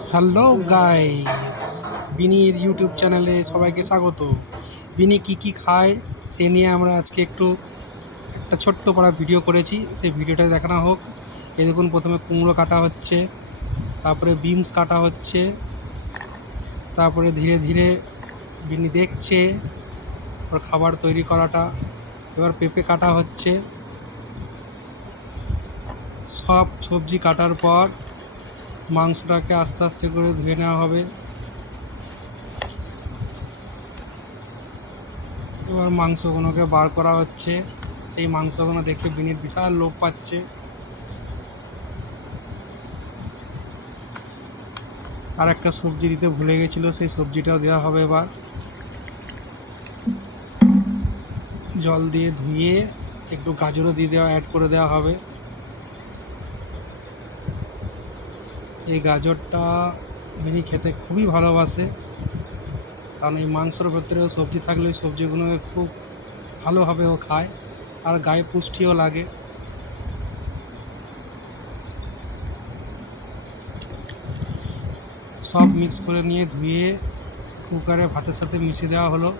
Hello guys, বিনির YouTube চ্যানেলে সবাইকে স্বাগত। বিনি কি খায় সে নিয়ে আমরা আজকে একটা ছোট্ট পাড়া ভিডিও করেছি, সেই ভিডিওটা দেখানো হোক। এই দেখুন, প্রথমে কুমড়ো কাটা হচ্ছে, তারপরে বিনস কাটা হচ্ছে, তারপরে ধীরে ধীরে বিনি দেখছে ওর খাবার তৈরি করাটা। এবার পেঁপে কাটা হচ্ছে। সব সবজি কাটার পর মাংসটাকে আস্তে আস্তে করে ধুয়ে নেওয়া হবে। এবার মাংসগুলোকে বার করা হচ্ছে। সেই মাংসগুলো দেখে বিনির বিশাল লোভ পাচ্ছে। আর একটা সবজি দিতে ভুলে গেছিলো, সেই সবজিটাও দেওয়া হবে। এবার জল দিয়ে ধুয়ে একটু গাজরও দিয়ে অ্যাড করে দেওয়া হবে। এই গাজরটা বিনি খেতে খুবই ভালোবাসে, কারণ এই মাংসর ভেতরেও সবজি থাকলে ওই সবজিগুলো খুব ভালোভাবে ও খায়, আর গায়ে পুষ্টিও লাগে। সব মিক্স করে নিয়ে ধুয়ে কুকারে ভাতের সাথে মিশিয়ে দেওয়া হলো।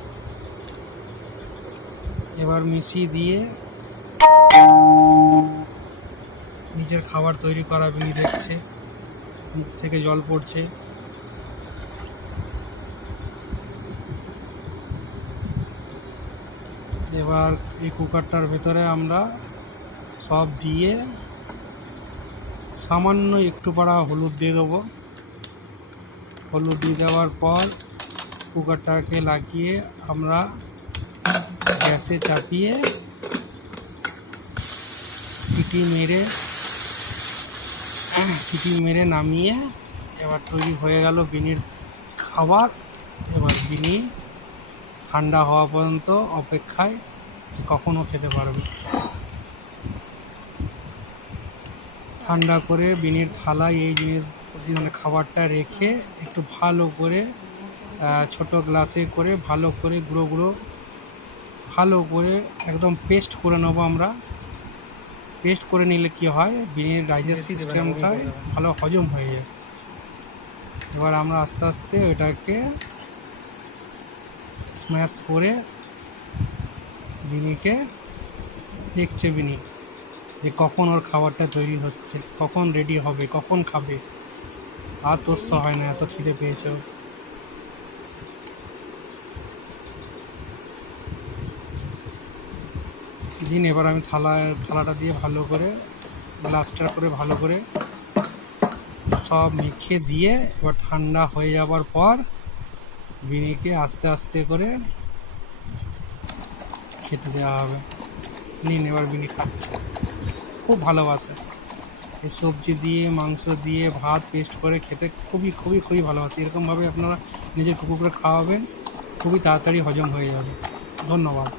এবার মিশিয়ে দিয়ে নিজের খাবার তৈরি করা বিনি দেখছে, মুখ থেকে জল পড়ছে। এবার এই কুকারটার ভেতরে আমরা সব দিয়ে সামান্য একটু পাড়া হলুদ দিয়ে দেবো। হলুদ দিয়ে দেওয়ার পর কুকারটাকে লাগিয়ে আমরা গ্যাসে চাপিয়ে সিটি মেরে নামিয়ে এবার তৈরি হয়ে গেল বিনির খাবার। এবার বিনি ঠান্ডা হওয়া পর্যন্ত অপেক্ষায়, যে কখনও খেতে পারবে। ঠান্ডা করে বিনির থালায় এই জিনিস খাবারটা রেখে একটু ভালো করে ছোট গ্লাসে করে ভালো করে গুঁড়ো ভালো করে একদম পেস্ট করে নেবো আমরা। পেস্ট করে নিলে কি হয়, বিনির ডাইজেস্টিভ সিস্টেমটা ভালো হজম হয়ে যায়। এবার আমরা আস্তে আস্তে ওইটাকে স্ম্যাশ করে বিনিকে দেখছে বিনি যে কখন ওর খাবারটা তৈরি হচ্ছে, কখন রেডি হবে, কখন খাবে। আর তস্য হয় না, এত খিদে পেয়েছে। দিন এবার আমি থালাটা দিয়ে ভালো করে গ্লাসটা করে ভালো করে সব মেখে দিয়ে এবার ঠান্ডা হয়ে যাবার পর বিনিকে আস্তে আস্তে করে খেতে দেওয়া হবে। নিন, এবার বিনি খাচ্ছে, খুব ভালোবাসে। এই সবজি দিয়ে মাংস দিয়ে ভাত পেস্ট করে খেতে খুবই খুবই খুবই ভালোবাসে। এরকমভাবে আপনারা নিজের কুকুরকে খাওয়াবেন, খুবই তাড়াতাড়ি হজম হয়ে যাবে। ধন্যবাদ।